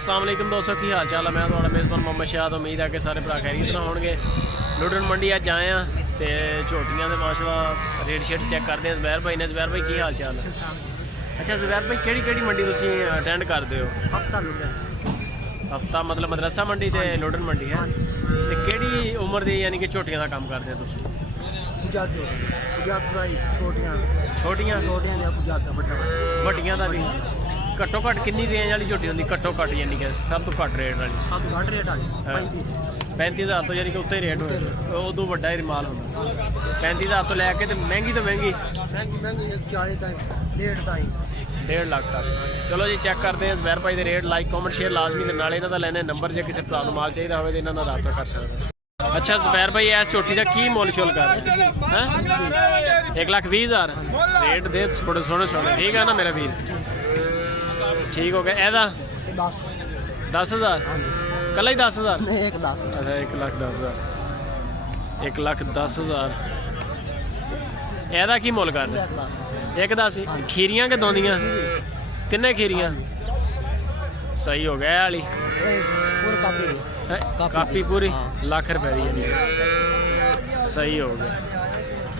अस्सलाम वालेकुम दोस्तों, की हाल चाल है। मैं थोड़ा मेज़बान मोहम्मद शाद। उम्मीद है कि सारे भरा खैरियत नाल होणगे। लुडन मंडी अज आए हैं तो झोटियां दे माशाल्लाह रेट शेट चेक करते हैं। ज़ुबैर भाई ने। ज़ुबैर भाई की हाल चाल है? अच्छा ज़ुबैर भाई केड़ी मंडी तुसीं अटेंड करते हो? हफ्ता मतलब मदरसा मंडी ते लुडन मंडी है। तो केड़ी उम्र दी यानी कि झोटियां दा काम करते हो तुसीं? छोटियां दा भी घट्टो घट्ट कितनी रेंज वाली झोटी होंदी? घट्टो घट्ट यानी कि सब तो घट्ट रेट वाली 35,000 तो यानी कि उत्ते रेट होए उदों वड्डा ही माल होंदा। 35,000 तो लैके तो महंगी 1.5 लाख तक। चलो जी चेक करते हैं ज़ुबैर भाई दे रेट। लाइक कॉमेंट शेयर लाजमी दे नाल इन्हां दा लैने नंबर जे किसी भरा नूं माल चाहिदा होवे ते इन्हां नाल राबता कर सकदे। अच्छा ज़ुबैर भाई इस झोटी का की मुल शुल कर? 1,20,000 रेट दे थोड़े सोहने ठीक है ना मेरा वीर? ठीक हो गया। एदा 10,000 कल ही 10,000? अच्छा 1,10,000 1,10,000 एदा की मुल कर? 1,10 खीरियां के दोंदियां? तिन्ने खीरियां सही हो गया। वाली कापी पूरी लाख रुपए की सही हो गया।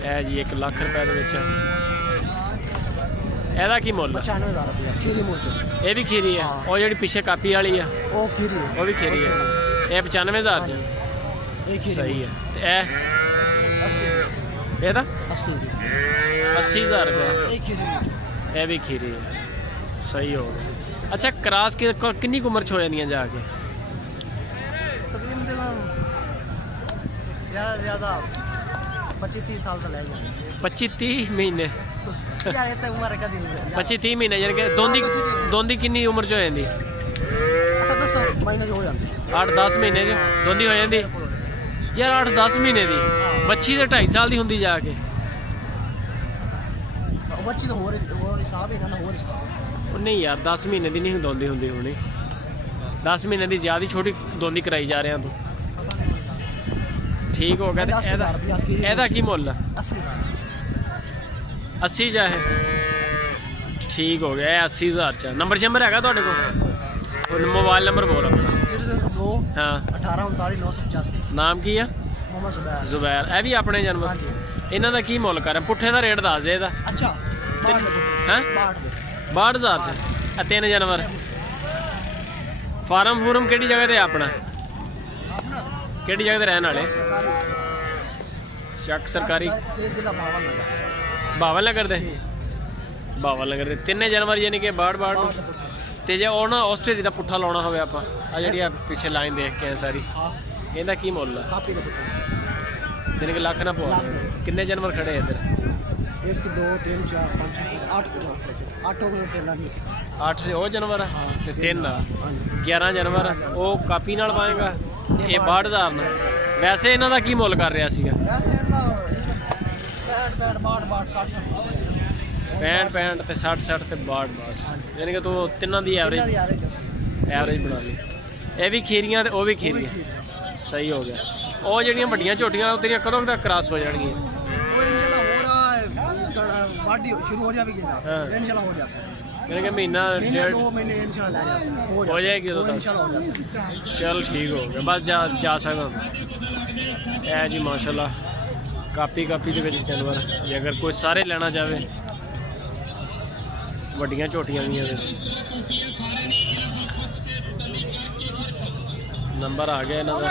है जी 1 लाख रुपए एदा की मुल? 95,000 रुपया खीरी मुल। ये भी खीरी है और जी पिछे कापी वाली है वो भी खीरी है। ये 95,000 सही है। ये 80,000 रुपया ये भी खीरी है सही हो गया। अच्छा क्रॉस कितनी उम्र हो जाती जाके? तकरीबन 25-30 साल तक 25-30 महीने 25-30 महीने यानी कि दोंदी कितनी उम्र हो जाती? 8-10 महीने दोंदी हो जाती यार। 8-10 महीने की बच्ची तो 2.5 साल की होंगी जाके। नहीं यार 10 महीने की नहीं दोंदी होंगी होनी। 10 महीने की ज़्यादा छोटी दोंदी कराई जा रहे हैं तू। ठीक हो गया। एदा की मुल? 80 चाहे ठीक हो गया। 80,000 चा नंबर शंबर है थोड़े को? मोबाइल नंबर बोल अपना। हाँ 183985। नाम की है? ज़ुबैर। ये भी अपने जानवर? इन्हों का की मुल कर? पुट्ठे का रेट दस दे। अच्छा 62,000 च 3 जानवर। फार्म फूरम कि जगह ते अपना कि जगह ते रहने वाले? चक सरकारी बावल नगर दे? बावल नगर दे 3 जानवर यानी कि 62 तो जे और ना ऑस्ट्रेलिया का पुट्ठा लाना हो आप जी पिछले लाइन देख के सारी इनका की मुल है? यानी कि लाख ना पवा। किन्ने जानवर खड़े इधर? 1 2 3 4 5 6 7 8 8 वो जानवर है 3 11 जानवर वो कापी नाल पाएगा। ये 62,000 ना वैसे इन्हों का की मुल कर रहा सी? 65 ते 60 ते 62 यानी कि तू तिन्हों की एवरेज बना ली। ये भी खीरियां ते वो भी खीरियां सही हो गया। वो जड़ियाँ वड्डियां झोटियां तेरियां कदों तक क्रॉस हो जाएगी? यानी कि महीना 1.5 महीने हो जाएगी उदों तक? चल ठीक हो गया बस जा सकता है जी माशाल्लाह। कापी के जानवर जे अगर कोई सारे लेना चाहे वड्डियां झोटियां भी नंबर आ गया इन्हों का।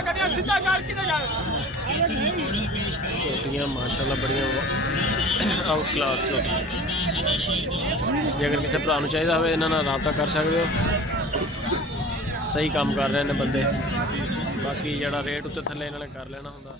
झोटियां माशाल्लाह बढ़िया आउट क्लास झोटियां। जे अगर किसी भरा चाहिए हो इन्होंने राबता कर सकते हो। सही काम कर रहे हैं बंदे। बाकी जरा रेट उत्ते थले इन्होंने कर लेना होंदा।